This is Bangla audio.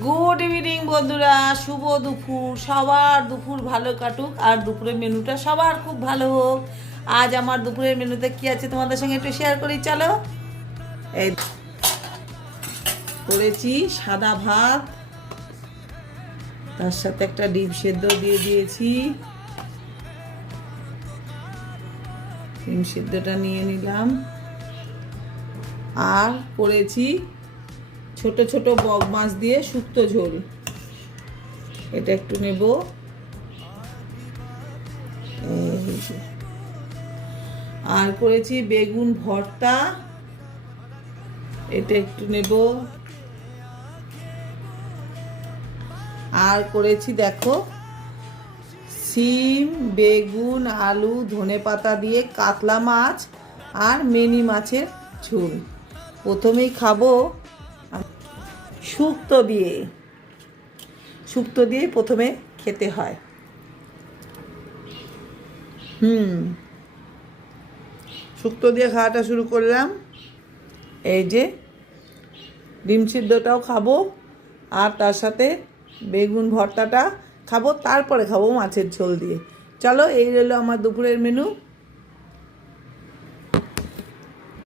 গুড ইভিনিং বন্ধুরা, শুভ দুপুর। সবার দুপুর ভালো কাটুক আর দুপুরের মেনুটা সবার খুব ভালো হোক। আজ আমার দুপুরের মেনুতে কি আছে তোমাদের সঙ্গে একটু শেয়ার করি, চলো। এই করেছি সাদা ভাত, তার সাথে একটা ডিম সেদ্ধ দিয়ে দিয়েছি। ডিম সেদ্ধটা নিয়ে নিলাম। আর করেছি ছোট ছোট বক মাছ দিয়ে শুক্তো ঝোল, এটা একটু নেব। আর করেছি বেগুন ভর্তা, এটা একটু নেব। আর করেছি দেখো সিম, বেগুন, আলু, ধনেপাতা দিয়ে কাতলা মাছ আর মিনি মাছের ঝোল। প্রথমেই খাবো শুক্তো দিয়ে। শুক্তো দিয়ে প্রথমে খেতে হয়। শুক্তো দিয়ে খাওয়াটা শুরু করলাম। এই যে ডিম সিদ্ধটাও খাবো, আর তার সাথে বেগুন ভর্তাটা খাবো, তারপরে খাবো মাছের ঝোল দিয়ে। চলো, এই রইলো আমার দুপুরের মেনু।